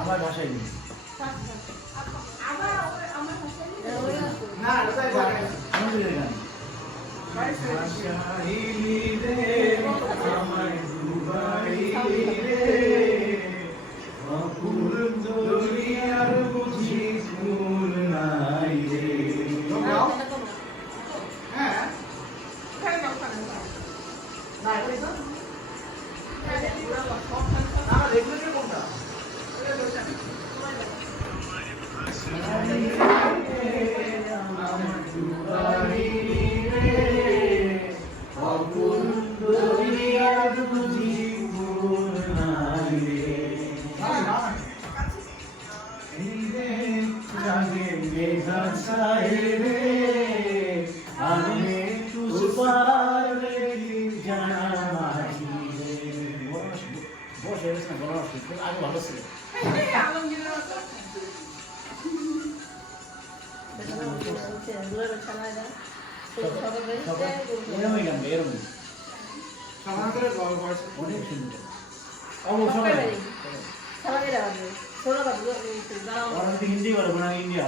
আমার ভাষায় নেই না ওটাই আমাদের গান ভাষাইলি রে আমায় ডুবাইলি রে অকুল দরিয়ার বুঝি কুল নাই রে হ্যাঁ না এটা না রেগুলার কোনটা ভালো ছিল হিন্দি বলবো না ইন্ডিয়া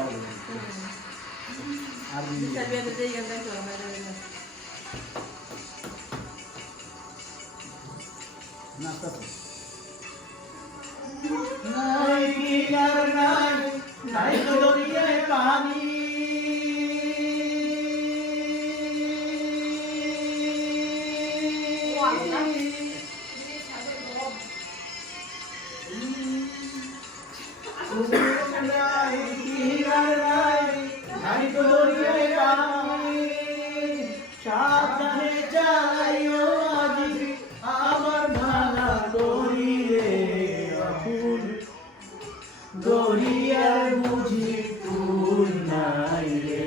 নাস্তা নাই কিনার নাই নাই তো দরিয়ায় পানি নাই কিনার নাই নাই তো দরিয়ায় পানি সাবধানে যাইও আজি আমার ভাঙা দড়ি রে ফুল দরিয়ার বুঝি ফুল নাই রে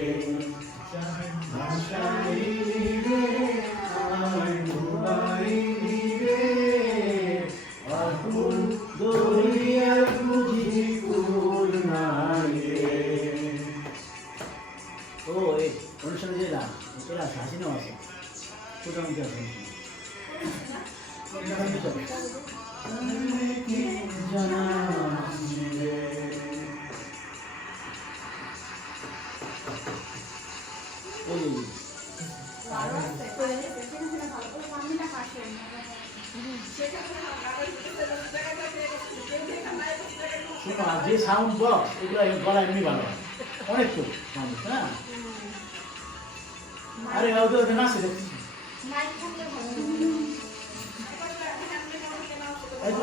ভাষাইলি রে আমায় ডুবাইলি রে ফুল দরিয়ার বুঝি ফুল নাই রে ও এই অনুষ্ঠানে যে এরা হাসিনাও আছে প্রধানমন্ত্রী আছে যে সাউন্ড বক্স এগুলো গলা এমনি ভালো অনেক তো সাউন্ড হ্যাঁ আরে ওদের নাচে দেখছি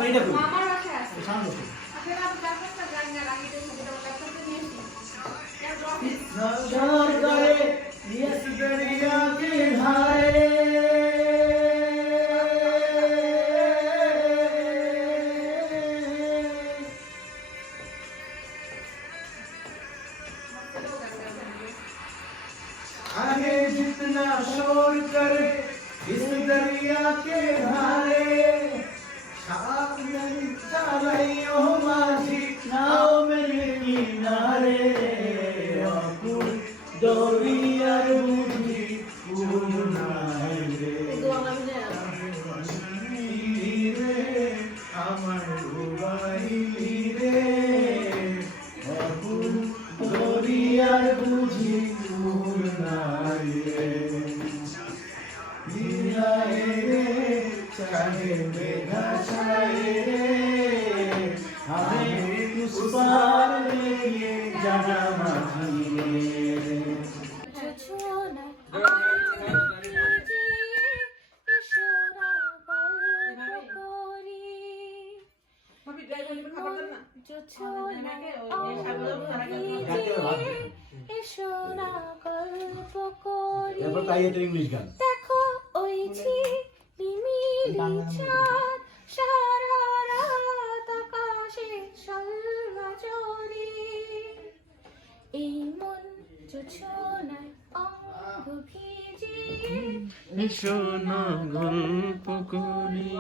এইটা করি সাউন্ড আছে সরকারে ইয়েস দরিয়া কে ধারে आगे जितना शोर करे इस दरिया के धारे साथ नहीं चलाइयो माझी नाव मेरे किनारे अकुल दरियार बुझी कुल নাই রে আমার ডুবাইলি রে অকুল দরিয়ার বুঝি কুল নাই রে দিনায় রে চাহে মেঘা ছায়ে রে আমি উস পার লে জানা মাঝি রে ইংলিশ গান দেখো ওই চাঁদ সারা রাত আকাশে সালমাজরি এই মন জোছনায় অঙ্গ ভিজিয়ে এসো না গল্প করি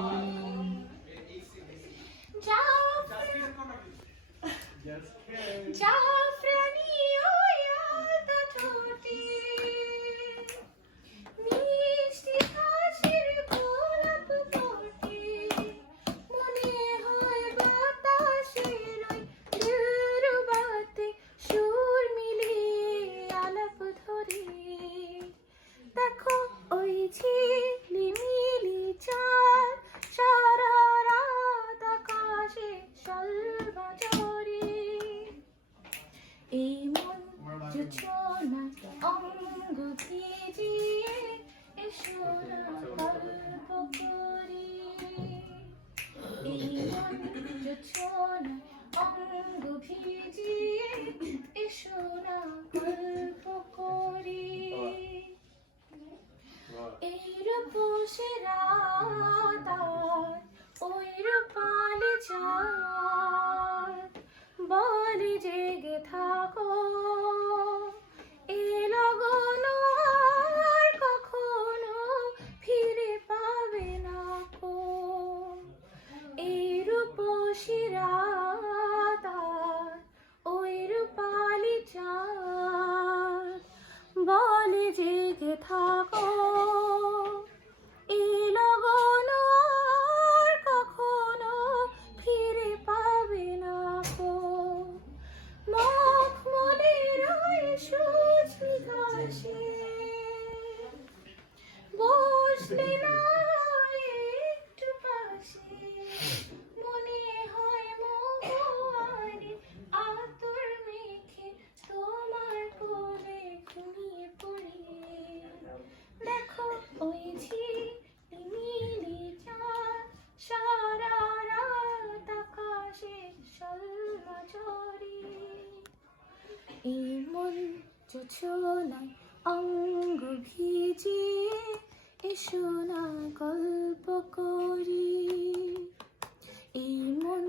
এই মন জোছনায় অঙ্গ ভিজিয়ে এসো না গল্প করি এই রূপসী রাত আর ওই রূপালি চাঁদ বলে জেগে থাকো এই লগন আর কখনো ফিরে পাবে না কো এই রূপসী রাত আর ওই রূপালি চাঁদ বলে জেগে থাকো এই লগন আর কখনো ফিরে পাবে না কো মখমলের সুচি ঘাসে বসলে না একটু পাশে মনে হয় মোহরে আতর মেখে তোমার কোলে ঘুমিয়ে পড়ি দেখো ওই ঝিলিমিলি চাঁদ সারা রাত আকাশে সলমা ঝরি এই মন জোছনায় অঙ্গ ভিজিয়ে এসো না গল্প করি এই মন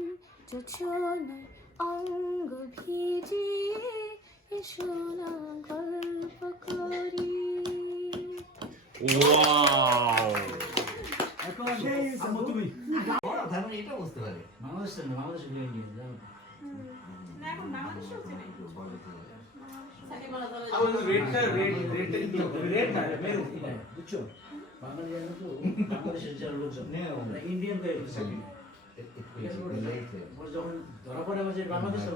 জোছনায় অঙ্গ ভিজিয়ে এসো না গল্প করি ওয়াও এখন আম্মু তুমি বড় তার মানে এটা বুঝতে পারে বাংলাদেশের না বাংলাদেশের ইন্ডিয়ান জানো বুঝছো বাঙালি তো বাংলাদেশের যারা লোকজন ইন্ডিয়ান তো যখন ধরা পড়ে আমাদের বাংলাদেশের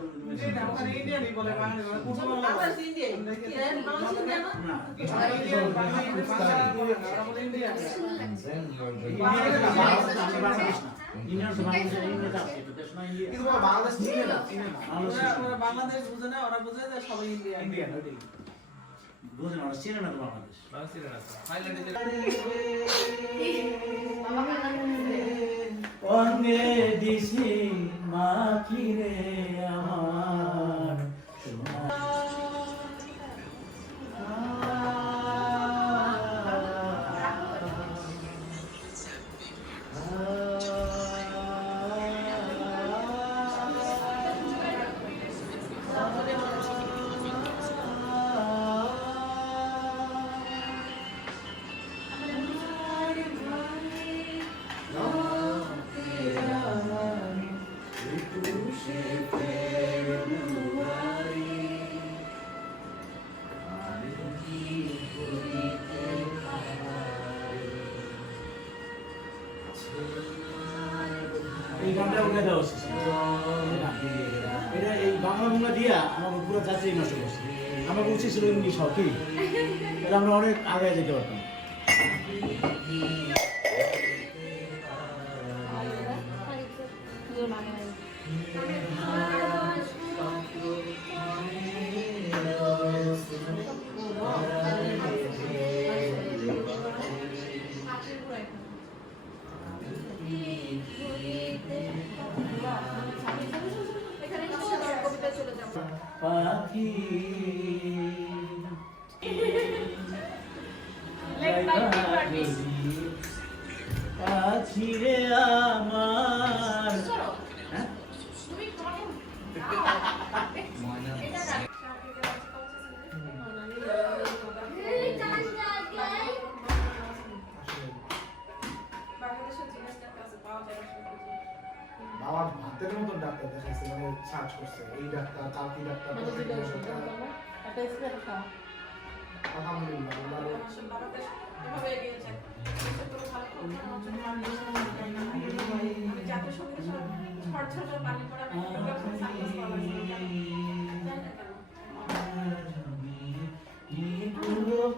বাংলাদেশ বুঝে না ওরা বুঝে যে সবাই ইন্ডিয়ান বুঝে না ওরা চেনে না তো বাংলাদেশ অঙ্গে দিছি মাখিরে আমার এই গানটা উঠে দেওয়া উচিত এটা এই বাংলা বাংলা দিয়া আমার পুরো জাতি নষ্ট করছে আমার উচিত ছিল ইংলিশ হওয়া কি এটা আমরা অনেক আগে যেতে পারতাম পাখি পাখি রে আমার বাবার ভাতের মতন ডাক্তার দেখাইছে মানে সার্চ করছে এই ডাক্তার কালকি ডাক্তার আলহামদুলিল্লাহ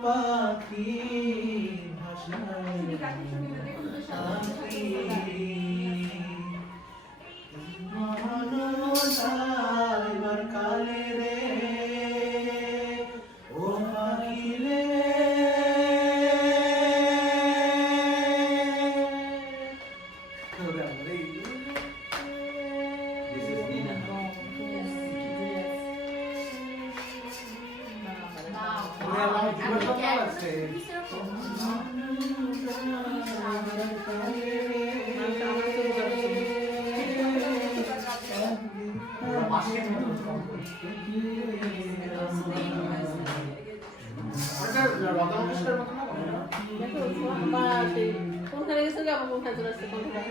পাখি ভাষায় কালে রে ও পাখি রে This is Nina. কোনখানে গেছে আমার কোনখানে চলে আসছে কোনখানে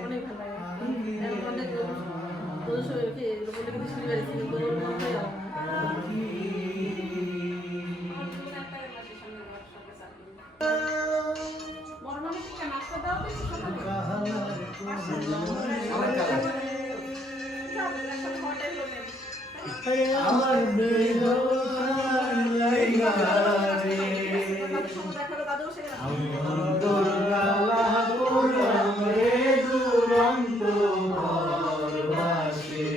অনেক আমার আমি অন্তর গালা করলাম রে দুরন্ত ভালোবাসে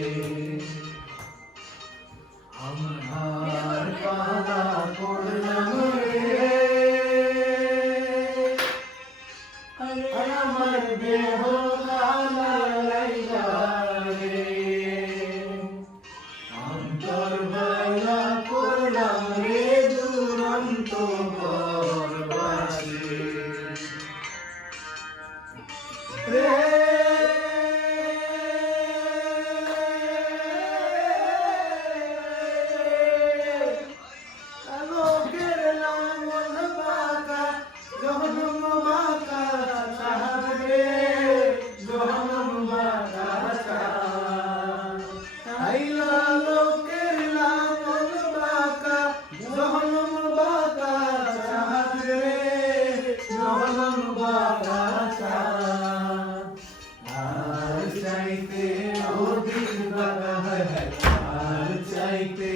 আমার কালা করলাম রে আমার দেহ কালা লাইলা রে অন্তর গালা করলাম রে দুরন্ত ভালোবাসে রে লোকের লাঙ্গল বাঁকা জহনম বাঁকা চাঁদ রে জহনম বাঁকা চাঁদ আইলা লোকের লাঙ্গল বাঁকা জহনম বাঁকা চাঁদ রে জহনম বাঁকা চাঁদ আর চাইতে অধিক বাঁকা আর চাইতে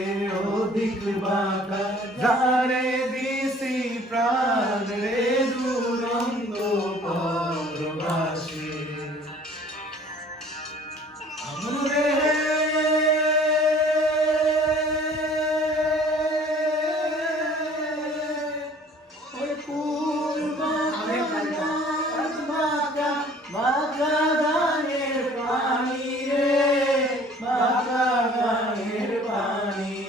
অধিক বাঁকা ধারে দিছি প্রাণ রে দুরন্ত পরবাসী আমরে ওই কুল বাঁকা বাঁকা বাঁকা গানের পানি রে বাঁকা গানের পানি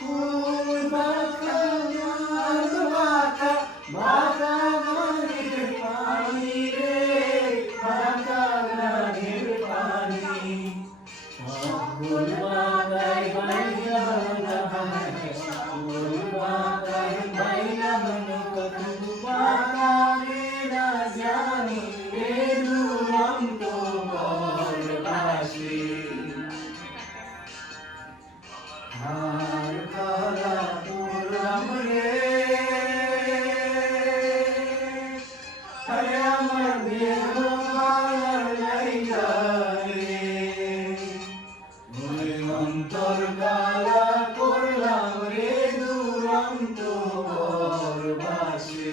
কুল বাঁকা বাঁকা বাঁকা গানের পানি রে বাঁকা গানের পানি কুল বাঁকায় বাইলা কুল বাঁকায় বাইলা কত বাঁকা রে না জানি রে দুরন্ত ভালোবাসি আর কালা করলাম রে আরে আমার দেহ কালা লাইলা রে ওই অন্তর কালা করলাম রে দুরন্ত পরবাসী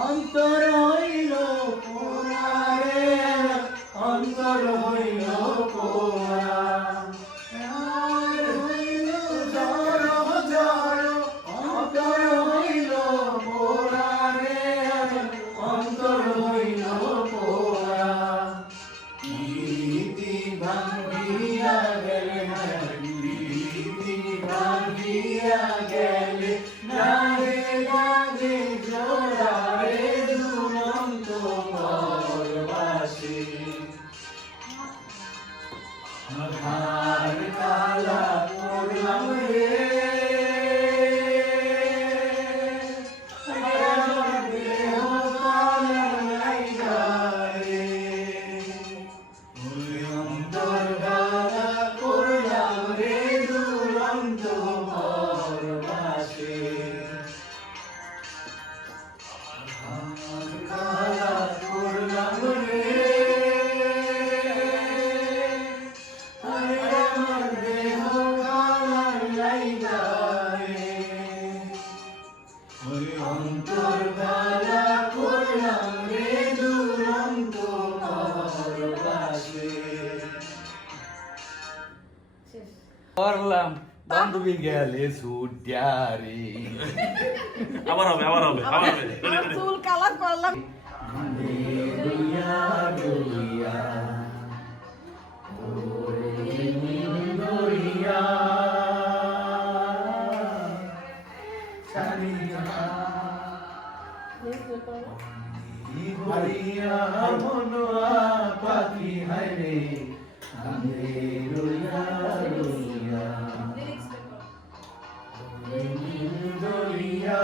অন্তর হইল পোড়া রে অন্তর হইল পোড়া হইল জড় জড় অন্তর হইল পোড়া রে অন্তর হইল পোড়া ইতি ভাঙ্গিয়া গেলে ইতি ভাঙ্গিয়া গেলে নাগে লাগে জোড়া রে দুরন্ত পরবাসী আর কালা করলাম রে আমার দেহ কালা লাইগা রে ওই অন্তর গালা করলাম রে দুরন্ত পরবাসী গেলে সুটিয়া রে আবার হবে আবার হবে আবার হবে আমার চুল কালার করলাম দুইয়া দুইয়া দুইয়া হইয়া মনোয়া পাখি হায়রে কান্দে রইয়া রইয়া দরিয়া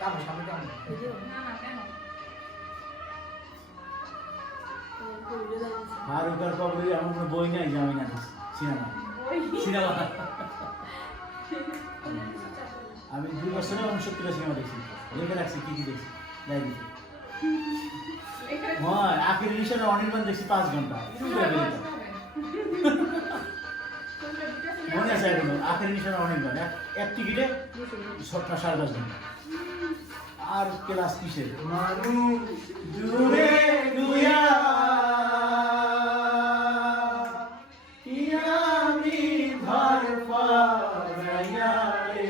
কামো সামনে কামো না না কেন ফারুকার কবরি আমার কোনো বই নাই যে আমি না সিনেমা সিনেমা আমি 2 বছরে 69 সিনেমা দেখছি লিখে রাখছি কি কি দেখছি ডায়েরি হয় আখের নিশানে অনির্বাণ দেখছি 5 ঘন্টা মনে আছে এখন আখের নিশানে অনির্বাণ এক টিকিটে 7.5 ঘন্টা আর ক্লাস কিসের মানু জুড়ে দুইয়া আমি ভার পারাইয়া রে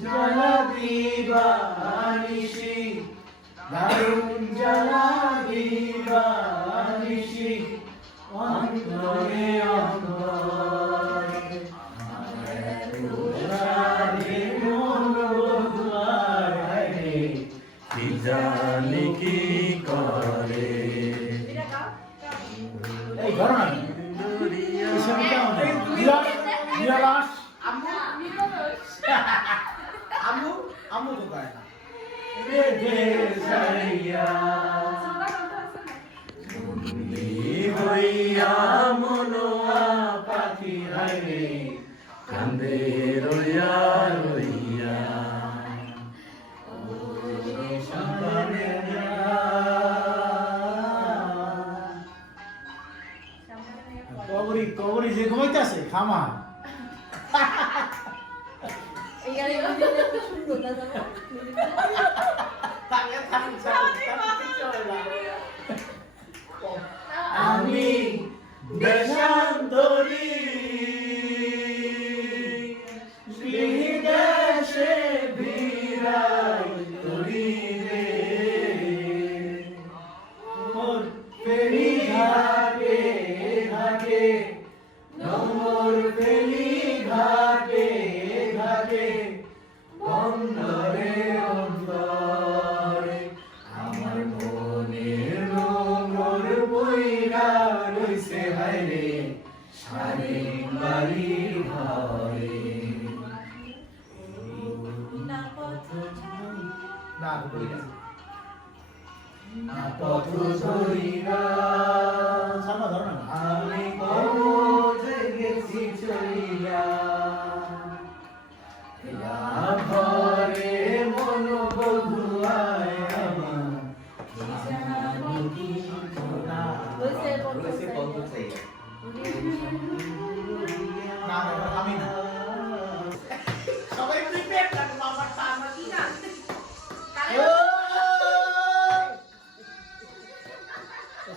জ্বালা দিবানিসি দারুণ জ্বালা দিবানিসি অন্তরে অন্তরে কি জানি কি করে এই ধরো না এই ছবি কেমন নিরালাস আম্মু আম্মু তো গায় না রেখে যাইয়া হইয়া মনোয়া পাখি হাইরে কান্দে রইয়া রইয়া কবরি কবরি যে ঘুমাইতে আছে খামা এইখানে সুন্দর না জানো আমি দেশান্তরী দেশে বিরাই তরি রে মোর ফেরি ঘাটে ঘাটে নম্বর ফেরি ঘাটে ঘাটে বন্দরে অন্তরে আমার মনের রঙর বইরা রইছে হায়রে স্বাধীন বাড়ি ঘরে না বলি না পথ ধরিরা সামা ধরো না আমি কবজে গেছি চলিয়া ঘরে মন বধুয়ায় আমার রয়েছে রয়েছে কত চাই না না আমি না সবাই প্রিপেয়ার থাকো বাবার টান কি না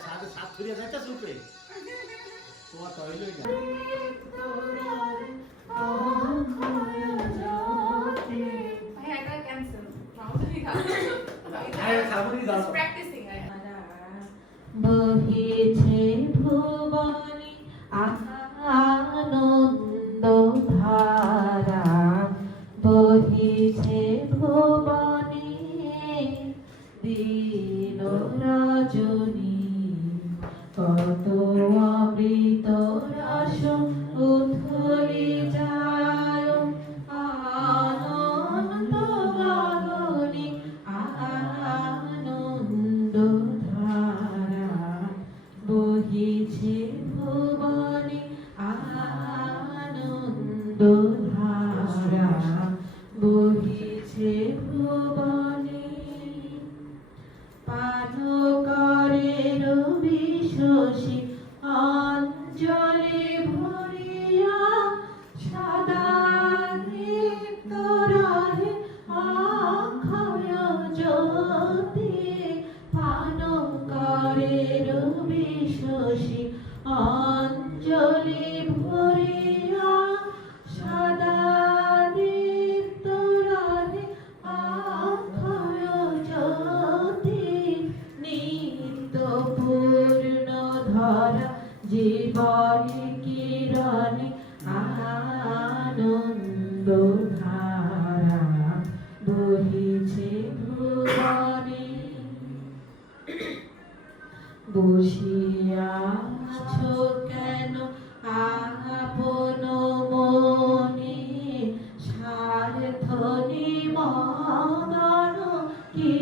সাথে সাত ফিরে যাইতে সুপে তোমার তো হইলই না ভাই এটা ক্যান্সেল আরে খাবুনি দাও প্র্যাকটিসিং বহিছে ভুবনে আনন্দ ধারা বহিছে ভুবনে দিন রজনী কত অমৃত রস উথলি যায় আনন্দ গগনে আনন্দ ধারা বহিছে ভুবনে আনন্দ ধারা বহিছে ভুবনে পান করে রবি শশী অঞ্জলি ভরিয়া সদা লিপ্ত রহে অক্ষয় জ্যোতি পান অঞ্জলি ভরিয়া সদা দীপ্ত রাধে অক্ষয় জ্যোতি নিত্য পূর্ণ ধরা জীবন কিরণে আনন্দ ধারা বহিছে ভুবনে বসিয়া আছো কেন আপন মনে স্বার্থ নিমদন কি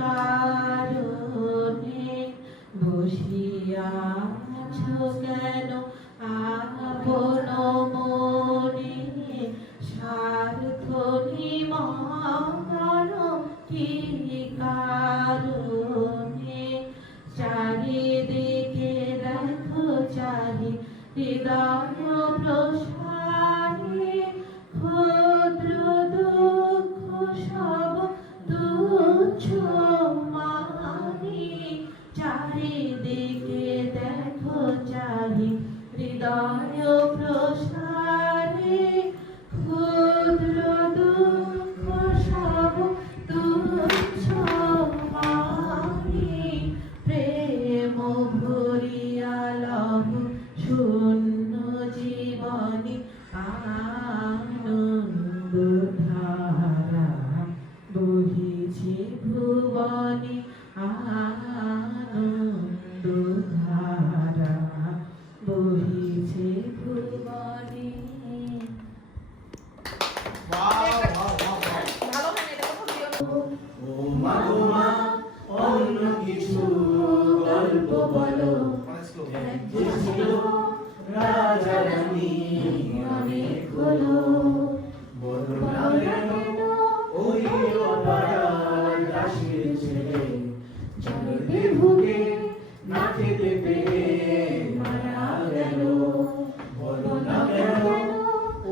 কারণে বসিয়া আছো কেন আপন মনে স্বার্থ নিমদন কি কারণে চারিদিকে দেখো চারি হৃদয় প্রসারে ক্ষুদ্র দুঃখ সব তুচ্ছ মানি চারিদিকে দেখো চারি হৃদয় প্রসারে ক্ষুদ্র দুঃখ সব তুচ্ছ মানি প্রেম ভরিয়া লভ শূন্য জীবনে আনন্দ ধারা বহিছে ভুবনে আনন্দ ধারা বহিছে ভুবনে। ভালো হয় না, এটা কথা দিও না। ও মা গো মা অন্য কিছু গল্প বলো অনেক স্লো যে ছিল রাজা রানী অনেক হলো বলো না কেন ওই অপারার দাসীর ছেলে জলেতে ভুগে না খেতে পেয়ে মারা গেল বলো না কেন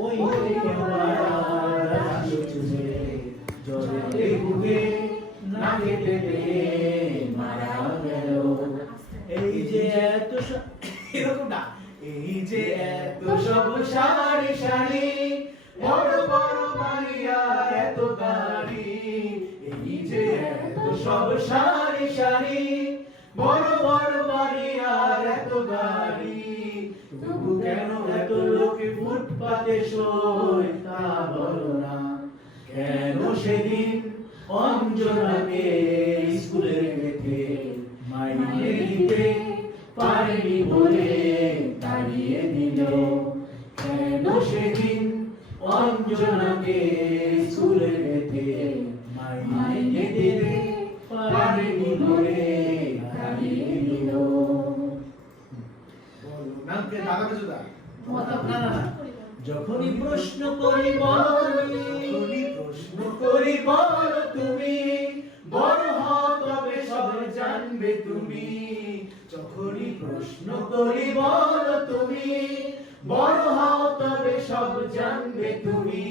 ওই অপারার দাসীর ছেলে জলেতে ভুগে না খেতে পেয়ে মারা গেল এই যে এত এরকম না এই যে এত সব সারি সারি বড় বড় বাড়ি আর এত গাড়ি এই যে এত সব সারি সারি বড় বড় বাড়ি আর এত গাড়ি তবু কেন এত লোকে ফুটপাতে শোয় তা বলো না কেন সেদিন অঞ্জনাকে স্কুলে রেখে মাইনে দিতে পারেনি বলে তাড়িয়ে দিল কেন সেদিন অঞ্জনাকে স্কুলে রেখে মাইনে দিতে পারেনি বলে তাড়িয়ে দিল বলো না কে দাদা কিছু দা না না না যখনই প্রশ্ন করি বলো তুমি প্রশ্ন করি বলো তুমি বড় হও তবে সব জানবে তুমি যখনই প্রশ্ন করি বলো তুমি বড় হও তবে সব জানবে তুমি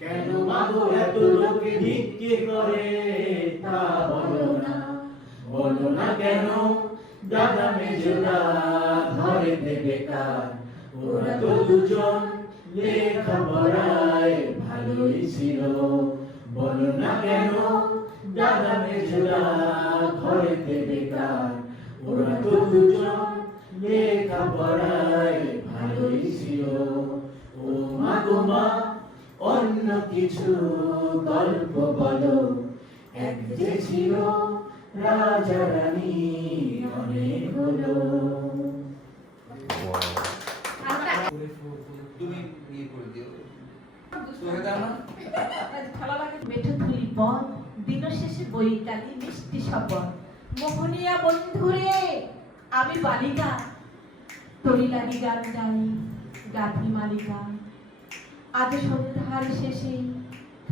কেন মাগো এত লোকে ভিক্ষে করে তা বলো না কেন দাদা মেজরা ঘরে দেবে কার ওরা তো দুজন লেখাপড়ায় ভালোই ছিল বলো না কেন দাদা মেজরা ঘরে দেবে কার ওরা তো দুজন লেখাপড়ায় ভালোই ছিল ও মা গো মা অন্য কিছু গল্প বলো এক যে ছিল রাজা রানী অনেক হলো তুমি ইয়ে করে দিও তুমি দাও না ভালো লাগে। মেঠোথুলি পথ দিন শেষে বৈকালী মিষ্টি শপথ মোহনিয়া বন্ধুরে আমি বালিকা তরি লাগি গান জানি গাঁথি মালিকা আজ সন্ধ্যার শেষে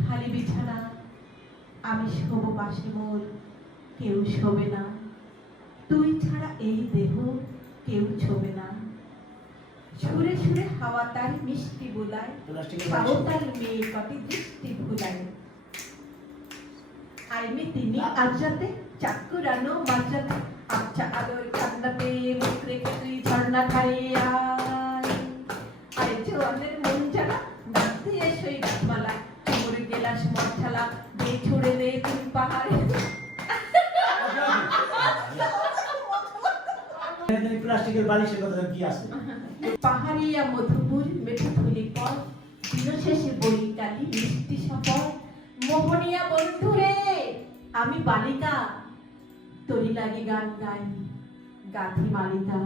খালি বিছানা আমি শোব পাশে মোর কেউ শোবে না তুই ছাড়া এই দেহ কেউ ছোবে না সুরে সুরে হাওয়া তার মিষ্টি বুলায় সাবতার মেয়ে কটি দৃষ্টি ভুলায় আইমি তিনি আজ রাতে চাকুরানো মাঝরাতে আচ্ছা আলোর কান্নাতে মুখ রেখে তুই ঝড় ঝর্ণা ধারে আয় জোয়ানের মন জ্বালা ডাকতে এসোই গাছমালা চুমুর গেলাস মশালা দিয়ে ছুড়ে দে তুমি পাহাড়ে প্লাস্টিকের বালিশের কথা কি আছে? পাহাড়িয়া মধুপুর মেঠো ধুলি পথ দিনশেষে বৈকালী মিষ্টি শপথ মোহনিয়া বন্ধুরে আমি বালিকা তরি লাগি গান গাই গাথি মালিকা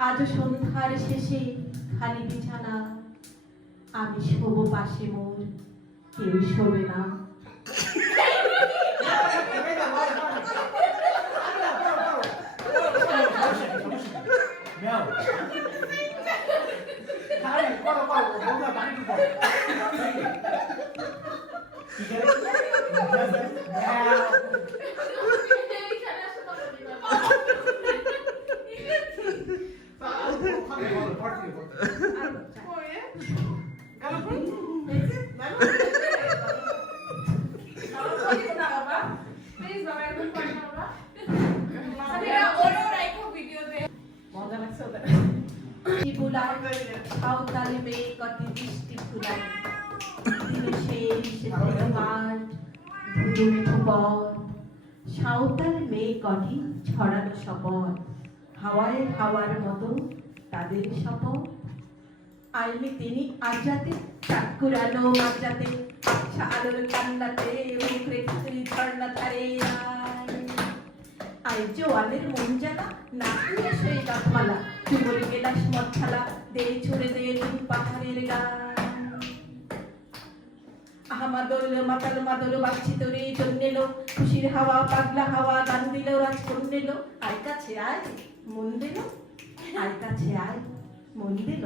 আজ সন্ধ্যার শেষে খালি বিছানা আমি শোবো পাশে মোর কেউ শোবে না মেও আরে করো করো বন্ধুরা বাড়ি কি করো কি করে? এইখানে আসো তো বলি না। ওখানে বলো পড়তে পড়তে কয়ে? Please, বাবা, এরকম করো না বাবা। আরে, ওরও রাখো ভিডিওতে। মজা লাগছে ওদের বুলায় সাঁওতালি মেয়ে কটি বৃষ্টি ফুলায় দিনশেষ মাঠ ধুধু মেঠো পথ সাঁওতাল মেয়ে কটি ছড়ানো শপথ হাওয়ায় হাওয়ার মতো তাদের শপথ আইলে তিনি আজাতে চাকুরানো মাজাতে আচ্ছা আলোর কান্নাতে মুখ রেখে ঝর্ণা ধারে আয় জোয়ানের মন জানা নাচিয়ে সেই গাছমালা চুমুর গেলাস মশালা দে ছুড়ে দে তুমি পাহাড়ের গান আহমাদল মাতাল মাদল বাচ্ছি তোরে জন্মেলো খুশির হাওয়া পাগলা হাওয়া গান দিল রাজ কন্যেল আয় কাছে আয় মন দিল আয় কাছে আয় মন দিল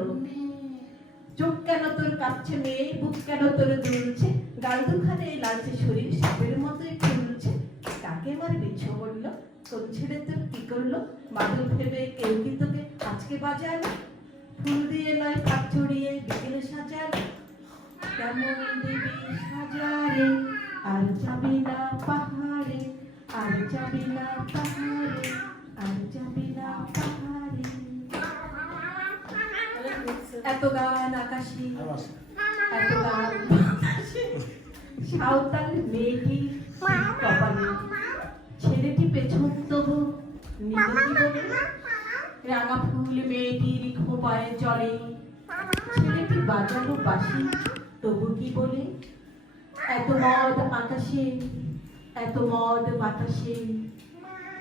চোখ কেন তোর কাঁপছে মেয়ে বুক কেন তোর দুলছে গাল দুখানে লালচে শরীর সাপের মতোই ফুলছে কাকে এবার বিচ্ছ করলো কোন ছেড়ে তোর কি করলো মাদল ভেবে কেউ কি তোকে আজকে বাজালো ফুল দিয়ে নয় ফাঁক ছড়িয়ে বিকেলে সাজালো কেমন দিবি সাজারে আর যাবি না পাহাড়ে আর যাবি না পাহাড়ে আর যাবি না পাহাড়ে এত গান আকাশে আরো আছে। এত গান বাতাসে, সাঁওতাল মেয়েটি কপালে ছেলেটি পেছন তবু নিজে বলে রাঙা ফুল মেয়েটির খোপায় চলে ছেলেটি বাজালো বাঁশি তবু কি বলে এত মদ আকাশে এত মদ বাতাসে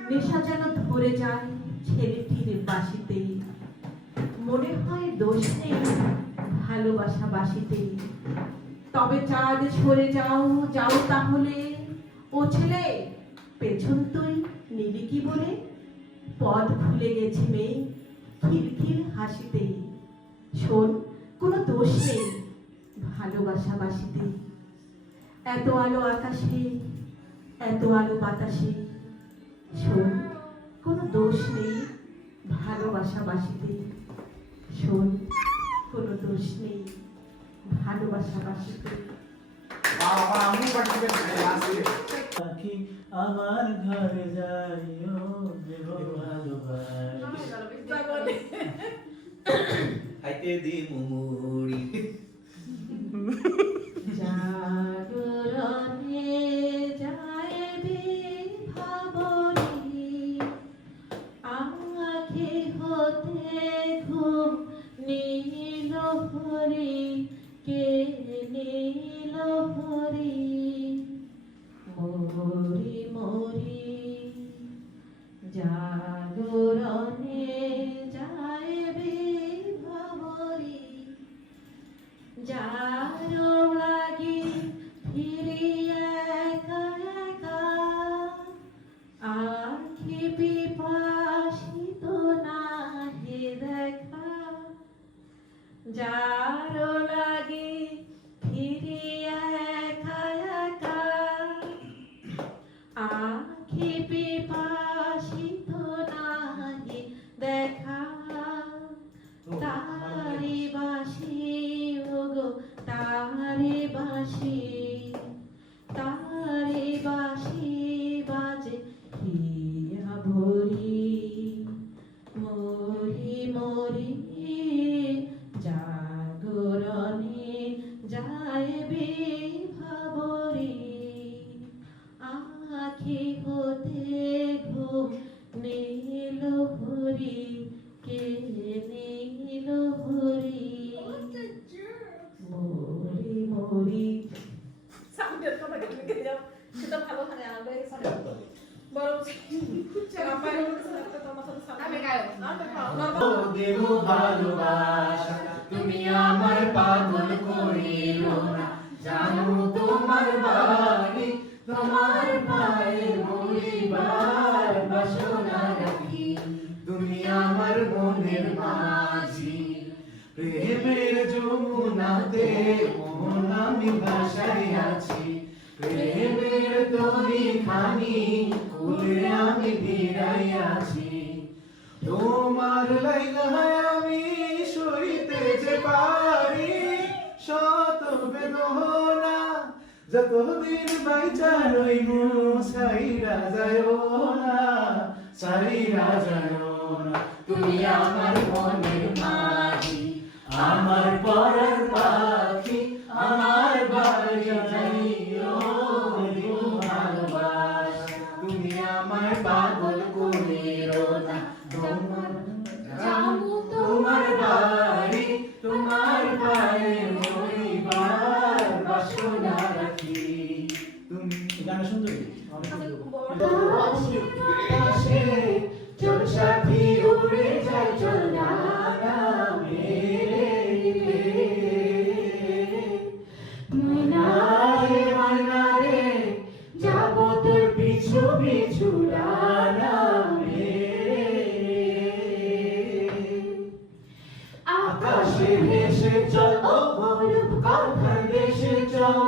নেশা যেন ধরে যায় ছেলেটির বাঁশিতে মনে হয় দোষ নেই ভালোবাসা বাসিতে তবে চাঁদ সরে যাও যাও তাহলে ও ছেলে পেছন তুই নিবি কি বলে পথ ভুলে গেছি মেয়ে খিলখিল হাসিতে শোন কোনো দোষ নেই ভালোবাসা বাসিতে এত আলো আকাশে এত আলো বাতাসে শোন কোনো দোষ নেই ভালোবাসা বাসিতে শোন কোনো দোষ নেই ভালোবাসা বাসিতে বাবা আমি পার্টিসিপেট করে আসছি পাখি আমার ঘরে যাইও দেব ভালোবাসি খাইতে দি মুড়ি জাগরণে যাইবি ভাবরি আঁখি হতে ঘুম নীল হরি কে নীল হরি মরি মরি জাগরণে যাইবি ভাবরি যারো লাগি ফিরিয়া একা একা আখি পিপাসিত নাহি দেখা যারো লাগি ফিরিয়া একা একা আখি পিপাসিত নাহি ছবি কে নিল ভরি মরি মরি সাউন্ডের কথা লিখে যাও সেটা ভালো হয় আলাদা বড় চাপায় একটা তোমার সাথে সাউন্ড আমি গায়ক। ও দেব ভালোবাসা তুমি আমার পাগল করিও না জানো তোমার বাড়ি তোমার পায়ে মরিবার বাসনা রাখি তুমি আমার মনের মাঝি প্রেমের যমুনাতে মন আমি ভাসাই আছি প্রেমের তরি খানি কুলে আমি ভিড়াই আছি তোমার লাইগায় আমি সইতে যে পারি শত বেদনা যতদিন বাইচা রইমু সাইরা যায়ও না সাইরা যায়ও না তুমি আমার মনের মাঝি আমার পরার পাখি আমার বাড়ি যাইও ভালোবাসা তুমি আমার পাগল করিও না তোমার বাড়ি তোমার পায়ে মরিবার বাসনা রাখি তুমি গান শুনতে আকাশে চল সাথী উড়ে যায় চল না ময়নারে ময়নারে যাব তোর পিছু পিছু ডানা আকাশে ভেসে চল ও রূপ কথার দেশে চল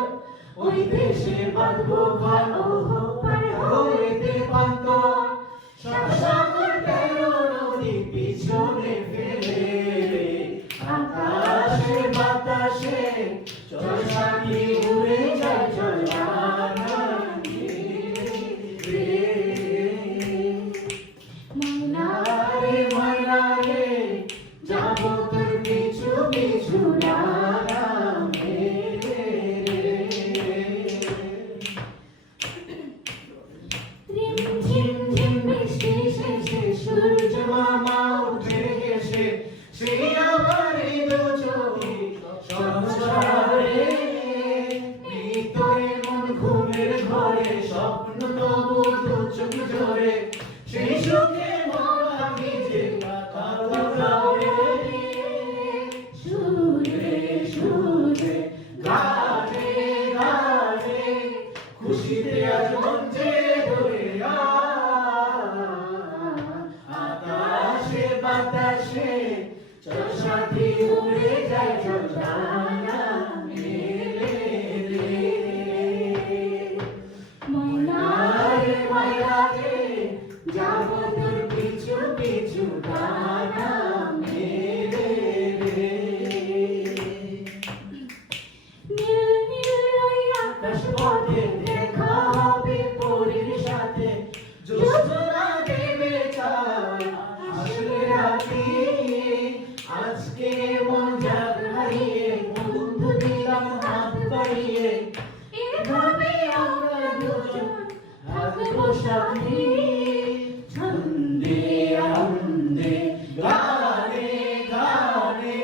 ওই দেশে বাঁধবো ঘর ও পার হইতে পান্ত সাগর তেরো নদী পিছনে ফেলে আকাশে বাতাসে চল সাথী উড়ে যায় চল ময়নারে ময়নারে যাব তোর পিছু পিছু ডানা ঝিম ঝিম বৃষ্টি শেষে সূর্য মামা উঠে এসে সেই আমার দু চোখে সংসারে ভিতরে মন ঘুমের ঘরে স্বপ্ন তবু দু চোখ জোরে সেই সুখে মন আমি যে সুরে সুরে গানে গানে খুশিতে আজ মঞ্চে ধরে আকাশে বাতাসে চল সাথী উড়ে যায় চল ডানা মেলে রে ময়নারে ময়নারে যাব তোর পিছু পিছু ডানা মেলে রে নীল নীল ওই আকাশ পথে দেখা হবে পরীর সাথে জ্যোৎস্না দেবে চাঁদ আসলে রাতে আজকে মন জাগ হারিয়ে বন্ধু দিলাম হাত বাড়িয়ে এভাবে আমরা দুজন থাকবো সাথী ছন্দে আনন্দে গানে গানে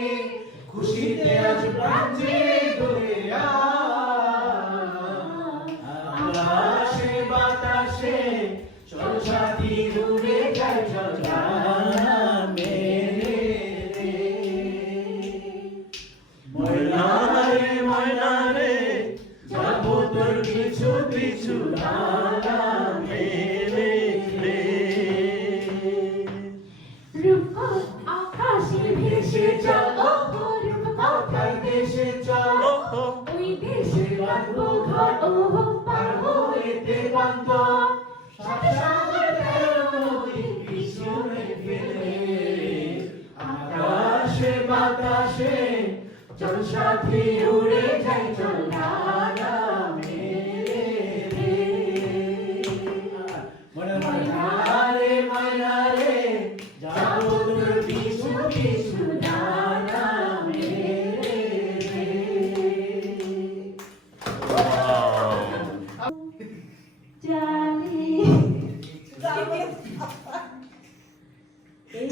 খুশিতে আজ প্রাণ যে ধরে আকাশে বাতাসে চল সাথী উড়ে যায় চল ডানা মেলে রে ময়নারে ময়নারে যাব তোর পিছু পিছু ডানা মেলে রে রূপ আকাশে ভেসে চল রূপ কথার দেশে চল ওই দেশে রাখবো ঘর ও পার হইতে বান্ত সাগর তেরো নদী পিছনে ফেলে আকাশে বাতাসে চল সাথী উড়ে যাই চল ডানা মেলে রে ময়নারে ময়নারে যাব তোর পিছু পিছু ডানা মেলে রে জানি এই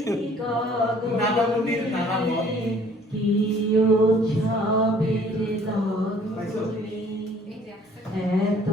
নানামুনির নানা মত। কি উৎসবের পাইছো? লগনে এত